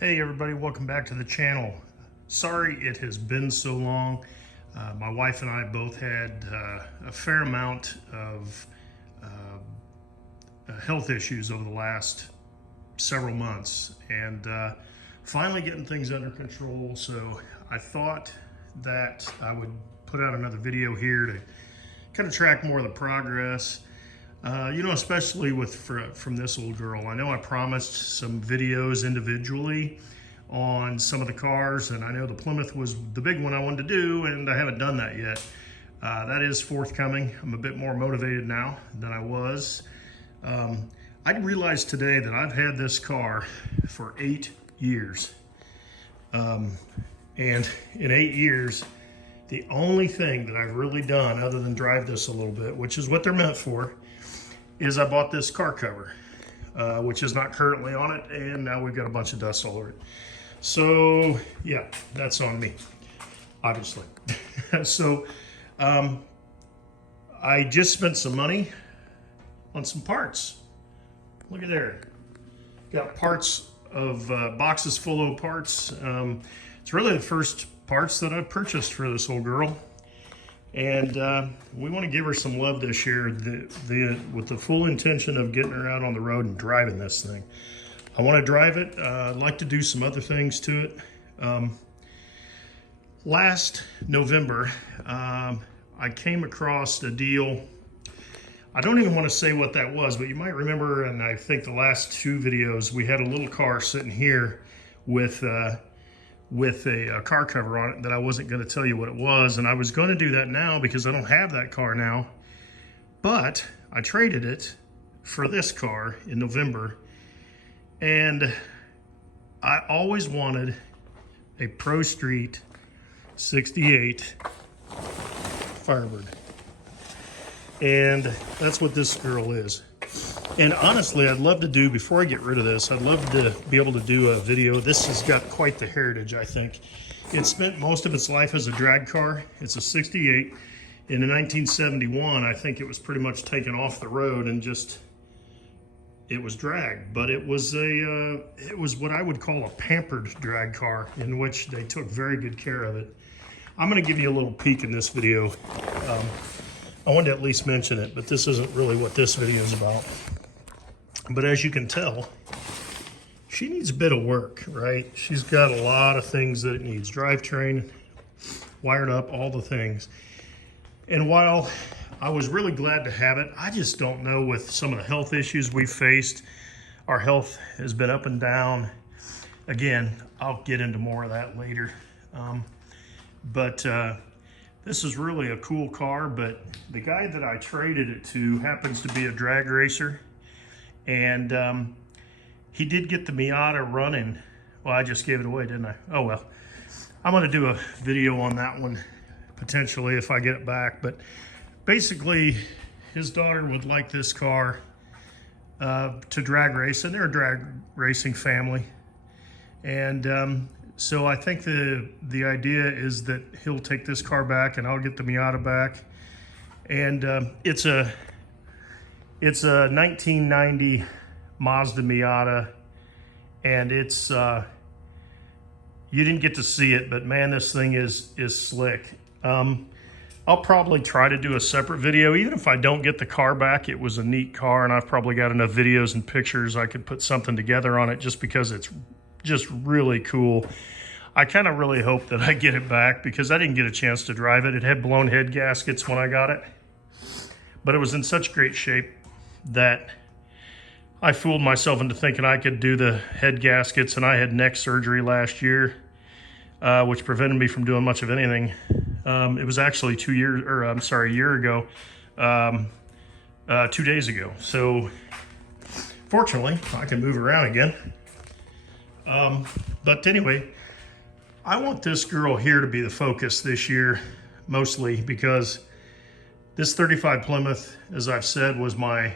Hey everybody, welcome back to the channel. Sorry it has been so long. My wife and I both had a fair amount of health issues over the last several months, and finally getting things under control. So I thought that I would put out another video here to kind of track more of the progress. Especially from this old girl. I know I promised some videos individually on some of the cars, and I know the Plymouth was the big one I wanted to do, and I haven't done that yet. That is forthcoming. I'm a bit more motivated now than I was. I realized today that I've had this car for 8 years. And in 8 years, the only thing that I've really done other than drive this a little bit, which is what they're meant for, is I bought this car cover, which is not currently on it, and now we've got a bunch of dust all over it. So yeah, that's on me, obviously. So I just spent some money on some parts. Look at there. Got parts of boxes full of parts. It's really the first parts that I've purchased for this old girl. And we want to give her some love this year with the full intention of getting her out on the road and driving this thing. I want to drive it. I'd like to do some other things to it. Last November, I came across a deal. I don't even want to say what that was, but you might remember, and I think the last two videos, we had a little car sitting here with a car cover on it that I wasn't going to tell you what it was, and I was going to do that now because I don't have that car now, but I traded it for this car in November, and I always wanted a Pro Street 68 Firebird, and that's what this girl is. And honestly, I'd love to do, before I get rid of this, I'd love to be able to do a video. This has got quite the heritage, I think. It spent most of its life as a drag car. It's a 68. In 1971, I think it was pretty much taken off the road and just, it was dragged. But it was what I would call a pampered drag car, in which they took very good care of it. I'm gonna give you a little peek in this video. I wanted to at least mention it, but this isn't really what this video is about. But as you can tell, she needs a bit of work, right? She's got a lot of things that it needs. Drivetrain, wired up, all the things. And while I was really glad to have it, I just don't know, with some of the health issues we've faced, our health has been up and down. Again, I'll get into more of that later. This is really a cool car, but the guy that I traded it to happens to be a drag racer. And he did get the Miata running. Well, I just gave it away, didn't I? Oh well. I'm gonna do a video on that one, potentially, if I get it back. But basically, his daughter would like this car to drag race, and they're a drag racing family. And so I think the idea is that he'll take this car back and I'll get the Miata back. And it's a 1990 Mazda Miata, and it's you didn't get to see it, but man, this thing is slick. I'll probably try to do a separate video, even if I don't get the car back. It was a neat car, and I've probably got enough videos and pictures I could put something together on it, just because it's just really cool. I kind of really hope that I get it back, because I didn't get a chance to drive it. It had blown head gaskets when I got it, but it was in such great shape that I fooled myself into thinking I could do the head gaskets, and I had neck surgery last year, which prevented me from doing much of anything. It was actually a year ago, 2 days ago. So fortunately, I can move around again. But anyway, I want this girl here to be the focus this year, mostly because this 35 Plymouth, as I've said, was my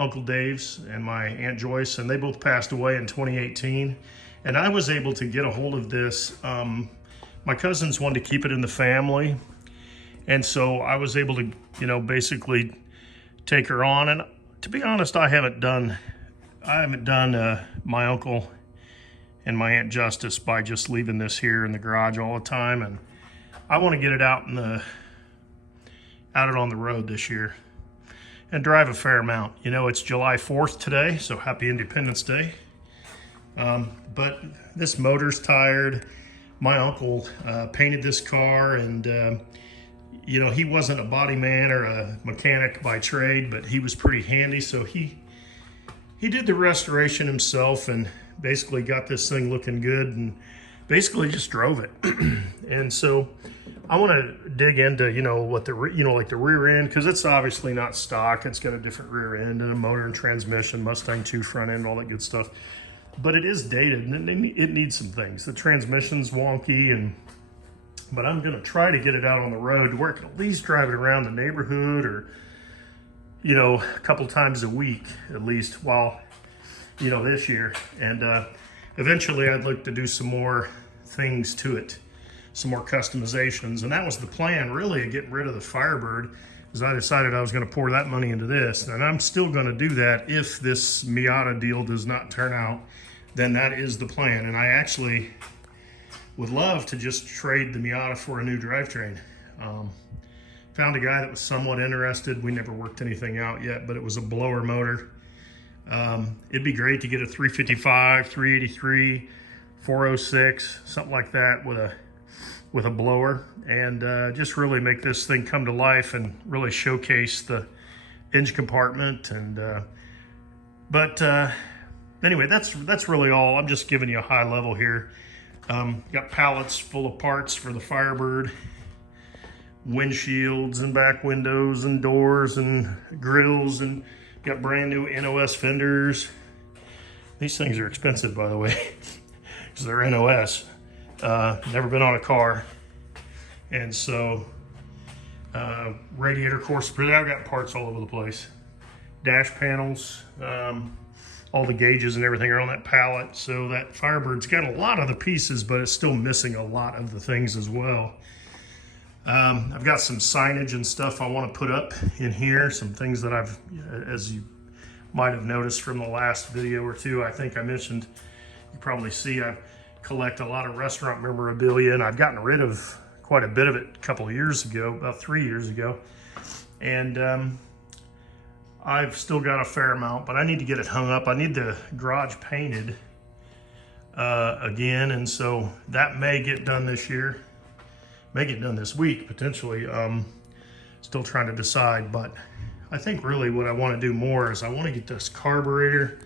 Uncle Dave's and my Aunt Joyce, and they both passed away in 2018. And I was able to get a hold of this. My cousins wanted to keep it in the family, and so I was able to, basically take her on. And to be honest, I haven't done my uncle and my Aunt Justice by just leaving this here in the garage all the time, and I want to get it out on the road this year and drive a fair amount. You know, it's July 4th today, so happy Independence Day. But this motor's tired. My uncle painted this car, and you know, he wasn't a body man or a mechanic by trade, but he was pretty handy, so he did the restoration himself and basically got this thing looking good, and basically just drove it. And so I want to dig into, you know, what like the rear end, because it's obviously not stock. It's got a different rear end and a motor and transmission, Mustang 2 front end, all that good stuff. But it is dated, and it needs some things. The transmission's wonky, but I'm gonna try to get it out on the road to where I can at least drive it around the neighborhood, or, you know, a couple times a week at least, while, you know, this year. And eventually I'd look to do some more things to it, some more customizations. And that was the plan, really, of getting rid of the Firebird, because I decided I was gonna pour that money into this. And I'm still gonna do that if this Miata deal does not turn out. Then that is the plan. And I actually would love to just trade the Miata for a new drivetrain. Found a guy that was somewhat interested. We never worked anything out yet, but it was a blower motor. It'd be great to get a 355, 383, 406, something like that with a blower, and just really make this thing come to life and really showcase the engine compartment. And anyway, that's really all. I'm just giving you a high level here. Got pallets full of parts for the Firebird, windshields and back windows and doors and grills, and got brand new NOS fenders. These things are expensive, by the way, because they're NOS. Never been on a car. And so radiator course, I've got parts all over the place. Dash panels, all the gauges and everything are on that pallet. So that Firebird's got a lot of the pieces, but it's still missing a lot of the things as well. I've got some signage and stuff I want to put up in here, some things that as you might have noticed from the last video or two, I think I mentioned, you probably see I collect a lot of restaurant memorabilia, and I've gotten rid of quite a bit of it a couple of years ago, about 3 years ago. And I've still got a fair amount, but I need to get it hung up. I need the garage painted again, and so that may get done this year. May get done this week, potentially. Still trying to decide, but I think really what I want to do more is I want to get this carburetor.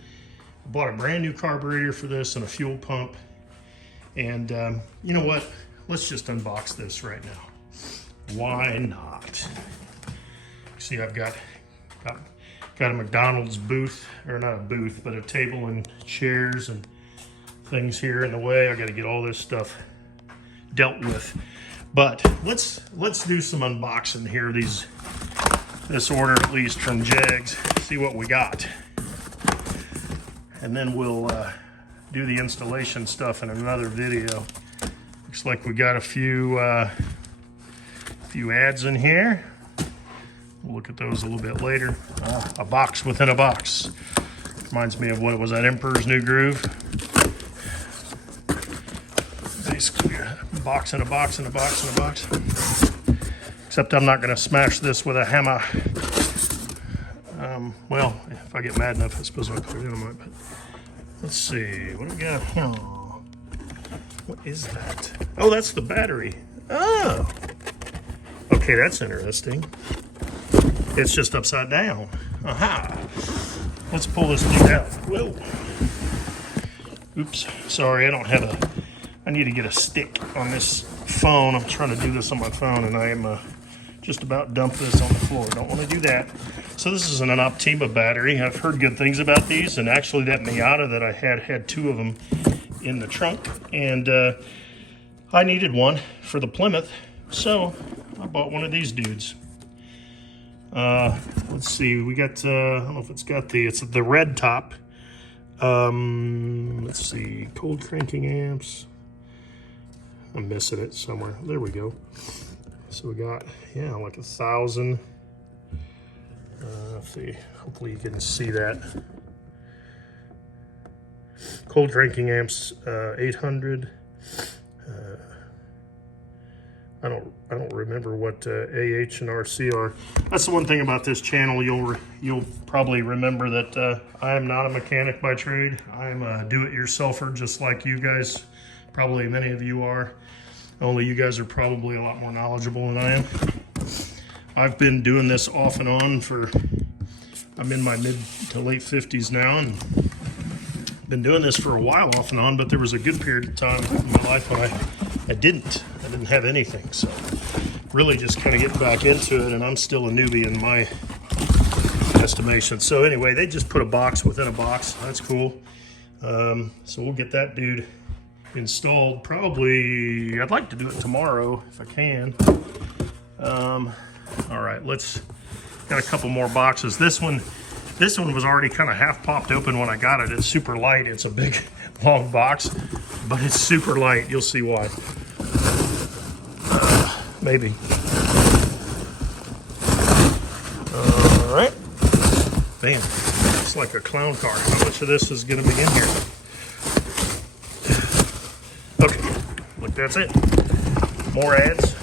I bought a brand new carburetor for this and a fuel pump. And you know what? Let's just unbox this right now. Why not? See, I've got a McDonald's booth, or not a booth, but a table and chairs and things here in the way. I got to get all this stuff dealt with. But let's do some unboxing here. This order, at least from Jegs, see what we got, and then we'll do the installation stuff in another video. Looks like we got a few ads in here. We'll look at those a little bit later. A box within a box. Reminds me of what it was, that Emperor's New Groove. Basically a box and a box and a box and a box. Except I'm not going to smash this with a hammer. Well, if I get mad enough, I suppose I'll put it in a moment. But let's see, what do we got here? What is that? Oh, that's the battery. Oh, okay, that's interesting. It's just upside down. Aha. Let's pull this thing out. Whoa. Oops, sorry, I need to get a stick on this phone. I'm trying to do this on my phone, and I am just about dump this on the floor. Don't want to do that. So this is an Optima battery. I've heard good things about these, and actually that Miata that I had two of them in the trunk, and I needed one for the Plymouth, so I bought one of these dudes. Let's see, we got, I don't know if it's got it's the red top. Let's see, cold cranking amps. I'm missing it somewhere. There we go. So we got, yeah, like 1,000. Let's see, hopefully you can see that. cold drinking amps, 800. I don't remember what AH and RC are. That's the one thing about this channel. You'll probably remember that I am not a mechanic by trade. I'm a do-it-yourselfer, just like you guys. Probably many of you are. Only you guys are probably a lot more knowledgeable than I am. I've been doing this off and on for, I'm in my mid to late 50s now, and been doing this for a while off and on, but there was a good period of time in my life when I didn't have anything. So really just kind of getting back into it, and I'm still a newbie in my estimation. So anyway, they just put a box within a box. That's cool. So we'll get that dude installed. Probably, I'd like to do it tomorrow if I can. All right, got a couple more boxes. This one was already kind of half popped open when I got it. It's super light. It's a big, long box, but it's super light. You'll see why. Maybe. All right. Bam. It's like a clown car. How much of this is going to be in here? Okay. Look, that's it. More ads.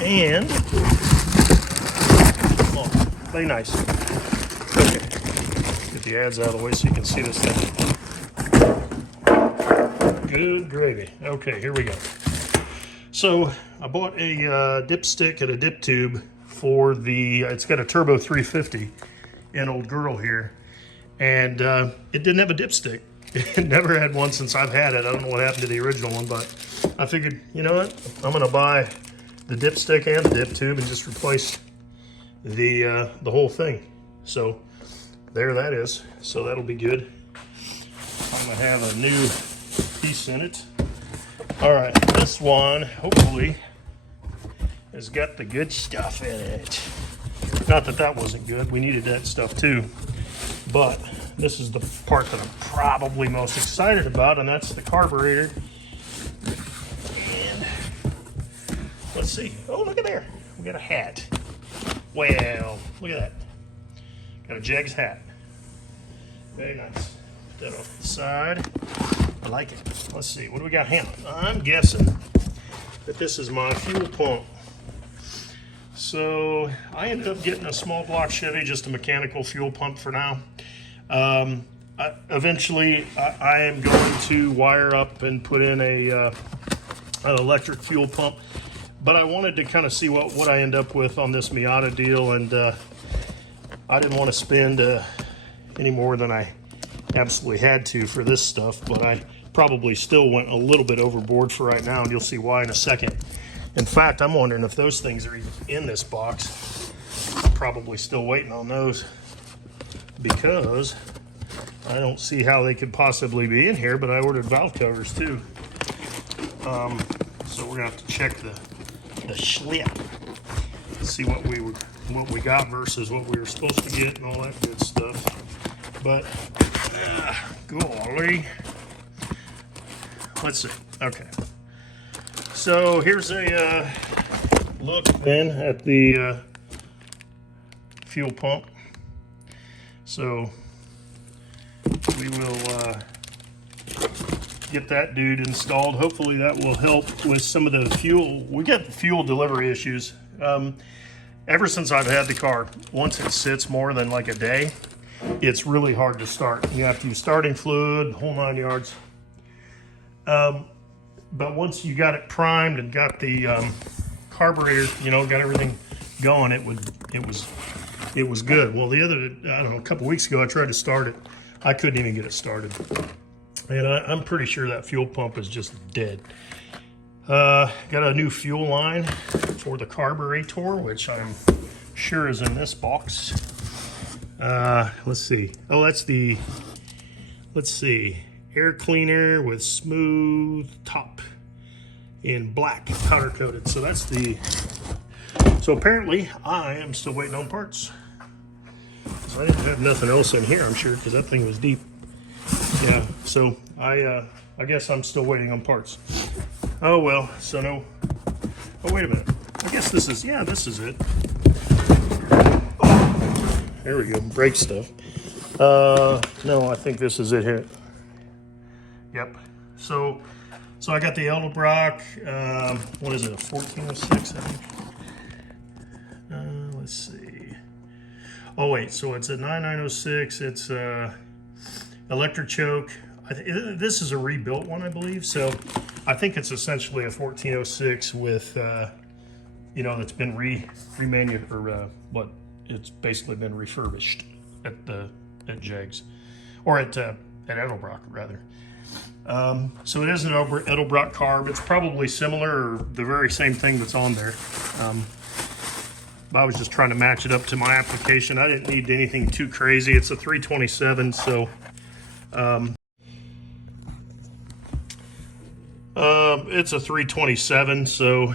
And, oh, play nice. Okay. Get the ads out of the way so you can see this thing. Good gravy. Okay, here we go. So I bought a dipstick and a dip tube for it's got a Turbo 350 in Old Girl here, and it didn't have a dipstick. It never had one since I've had it. I don't know what happened to the original one, but I figured, you know what? I'm gonna buy the dipstick and the dip tube and just replace the whole thing. So there that is. So that'll be good. I'm gonna have a new piece in it. All right, this one hopefully has got the good stuff in it. Not that that wasn't good. We needed that stuff too. But this is the part that I'm probably most excited about, and that's the carburetor. And let's see. Oh, look at there. We got a hat. Well, look at that. Got a Jegs hat. Very nice. Put that off to the side. I like it. Let's see. What do we got here? I'm guessing that this is my fuel pump. So I ended up getting a small block Chevy, just a mechanical fuel pump for now. Eventually, I am going to wire up and put in an electric fuel pump. But I wanted to kind of see what I end up with on this Miata deal, and I didn't want to spend any more than I absolutely had to for this stuff, but I probably still went a little bit overboard for right now, and you'll see why in a second. In fact, I'm wondering if those things are even in this box. I'm probably still waiting on those because I don't see how they could possibly be in here, but I ordered valve covers too. So we're gonna have to check the slip, see what we got versus what we were supposed to get and all that good stuff. But golly, let's see. Okay, so here's a look then at the fuel pump. So we will get that dude installed. Hopefully that will help with some of the fuel. We get fuel delivery issues. Ever since I've had the car, once it sits more than like a day, it's really hard to start. You have to use starting fluid, whole 9 yards. But once you got it primed and got the carburetor, you know, got everything going, it was good. Well, I don't know, a couple weeks ago, I tried to start it. I couldn't even get it started. And I'm pretty sure that fuel pump is just dead. Got a new fuel line for the carburetor, which I'm sure is in this box. Let's see. Oh, let's see. Air cleaner with smooth top in black, powder coated. So so apparently I am still waiting on parts. So I didn't have nothing else in here, I'm sure, because that thing was deep. Yeah, so I guess I'm still waiting on parts. Oh well, so no. Oh, wait a minute. I guess this is it. Oh, there we go, brake stuff. No, I think this is it here. Yep. So I got the Edelbrock, what is it, a 1406, I think? Let's see. Oh wait, so it's a 9906, it's electric choke. This is a rebuilt one, I believe. So I think it's essentially a 1406 with, you know, that's been but it's basically been refurbished at Jegs, or at Edelbrock rather. So it is an Edelbrock carb. It's probably similar or the very same thing that's on there. But I was just trying to match it up to my application. I didn't need anything too crazy. It's a 327, so it's a 327, so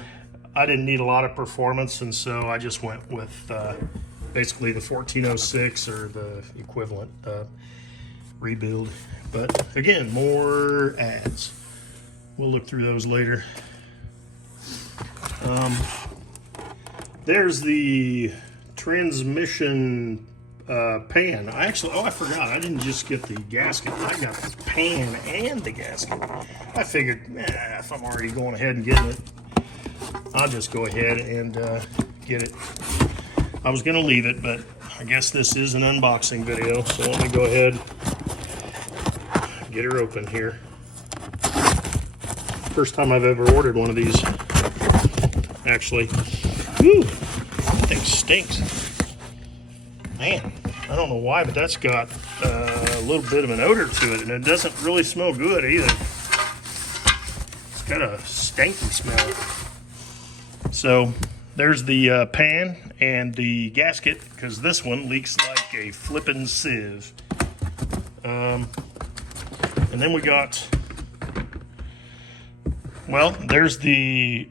I didn't need a lot of performance, and so I just went with basically the 1406 or the equivalent rebuild. But again, more ads. We'll look through those later. There's the transmission pan. I forgot. I didn't just get the gasket. I got the pan and the gasket. I figured, if I'm already going ahead and getting it, I'll just go ahead and get it. I was going to leave it, but I guess this is an unboxing video, so let me go ahead and get her open here. First time I've ever ordered one of these, actually. Whew, that thing stinks. Man, I don't know why, but that's got a little bit of an odor to it, and it doesn't really smell good either. It's got a stinky smell. So there's the pan and the gasket, because this one leaks like a flippin' sieve. And then we got, well, there's the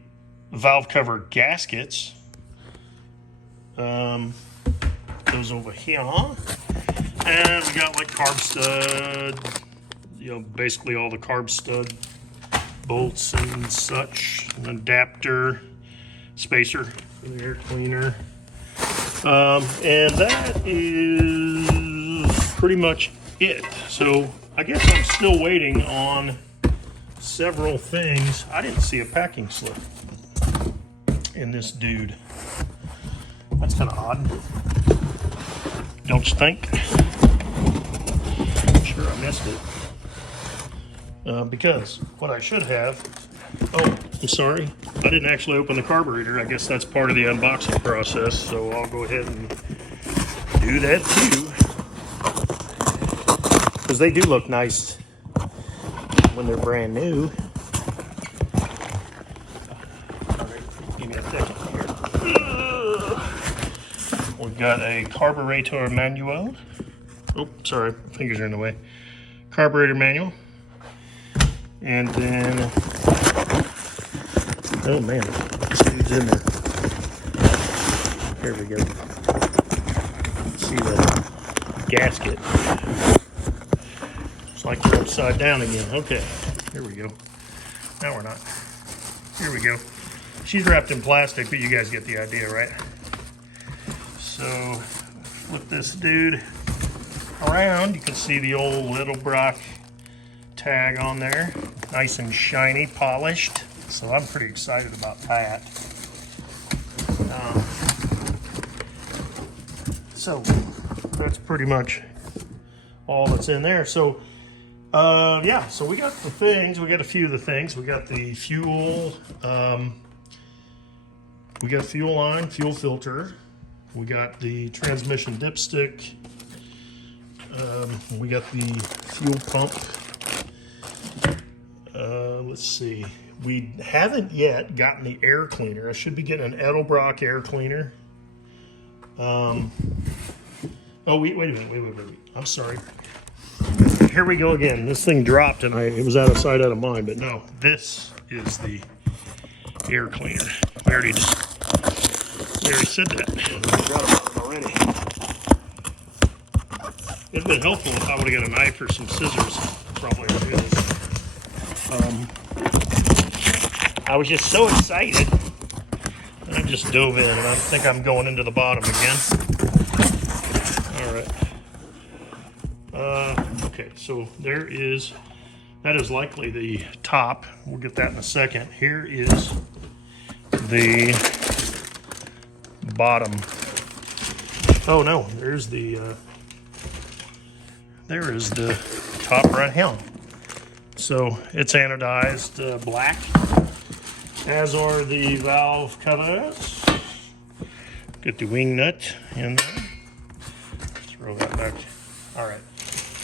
valve cover gaskets. Those over here. And we got like carb stud, you know, basically all the carb stud bolts and such, an adapter, spacer for the air cleaner. And that is pretty much it. So I guess I'm still waiting on several things. I didn't see a packing slip in this dude. That's kind of odd. Don't you think? I'm sure I missed it. Because what I should have, oh, I'm sorry, I didn't actually open the carburetor. I guess that's part of the unboxing process, so I'll go ahead and do that too. Because they do look nice when they're brand new. Give me a second here. We've got a carburetor manual. Oh, sorry, fingers are in the way. Carburetor manual. And then, oh man, this dude's in there. Here we go. See the gasket. It's like they're upside down again. Okay, here we go. No, we're not. Here we go. She's wrapped in plastic, but you guys get the idea, right? So, flip this dude around. You can see the old Edelbrock tag on there. Nice and shiny, polished. So I'm pretty excited about that. So that's pretty much all that's in there. So yeah, so we got the things. We got a few of the things. We got the fuel. We got fuel line, fuel filter. We got the transmission dipstick. We got the fuel pump. Let's see. We haven't yet gotten the air cleaner. I should be getting an Edelbrock air cleaner. Oh, wait a minute. I'm sorry. Here we go again. This thing dropped and it was out of sight, out of mind. But no, this is the air cleaner. We already said that. I forgot about it already. It'd been helpful if I would have got a knife or some scissors. Probably to do this. I was just so excited. I just dove in, and I think I'm going into the bottom again. All right. Okay, so there is That is likely the top. We'll get that in a second. Here is the bottom. Oh no, there is the top right here. So it's anodized black, as are the valve covers. Get the wing nut in there. Throw that back. All right,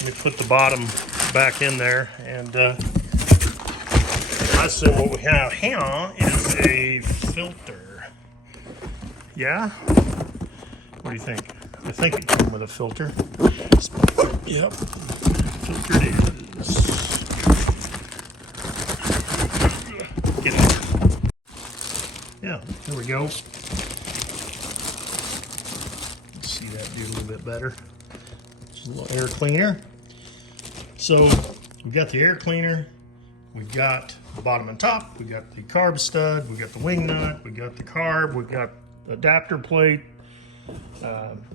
let me put the bottom back in there, and I assume what we have here is a filter. Yeah? What do you think? I think it came with a filter. Yep, filter it is. Get it. Yeah, there we go. Let's see that do a little bit better. Just a little air cleaner. So we got the air cleaner, we got the bottom and top, we got the carb stud, we got the wing nut, we got the carb, we got the adapter plate,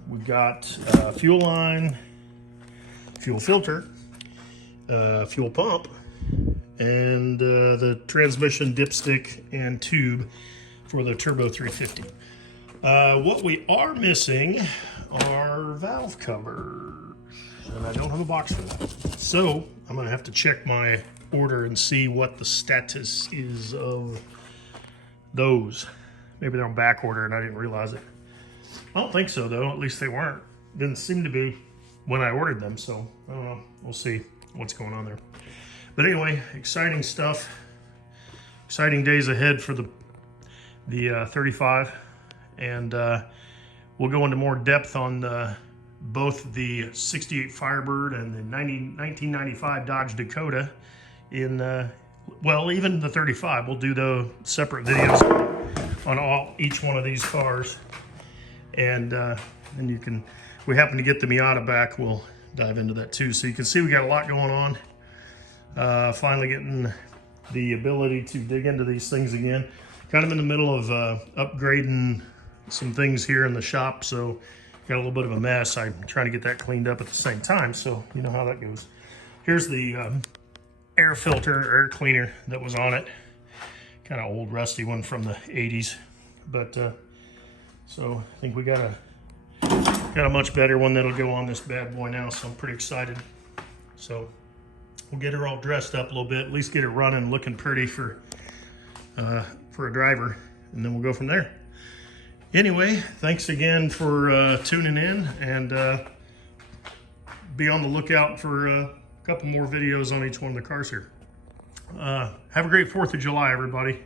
we got fuel line, fuel filter, fuel pump, and the transmission dipstick and tube for the Turbo 350. What we are missing are valve covers, and I don't have a box for that. So I'm gonna have to check my order and see what the status is of those. Maybe they're on back order and I didn't realize it. I don't think so though, at least they weren't. Didn't seem to be when I ordered them, so I don't know. We'll see what's going on there. But anyway, exciting stuff. Exciting days ahead for the 35, and we'll go into more depth on both the 68 Firebird and the 1995 Dodge Dakota in, well, even the 35. We'll do the separate videos on each one of these cars. And you can, if we happen to get the Miata back, we'll dive into that too. So you can see we got a lot going on. Finally getting the ability to dig into these things again. Kind of in the middle of upgrading some things here in the shop, so got a little bit of a mess. I'm trying to get that cleaned up at the same time, so you know how that goes. Here's the air filter, air cleaner that was on it. Kind of old rusty one from the 80s, but so I think we got a much better one that'll go on this bad boy now, so I'm pretty excited. So we'll get her all dressed up a little bit, at least get it running, looking pretty for a driver, and then we'll go from there. Anyway, thanks again for tuning in, and be on the lookout for a couple more videos on each one of the cars here. Have a great 4th of July, everybody.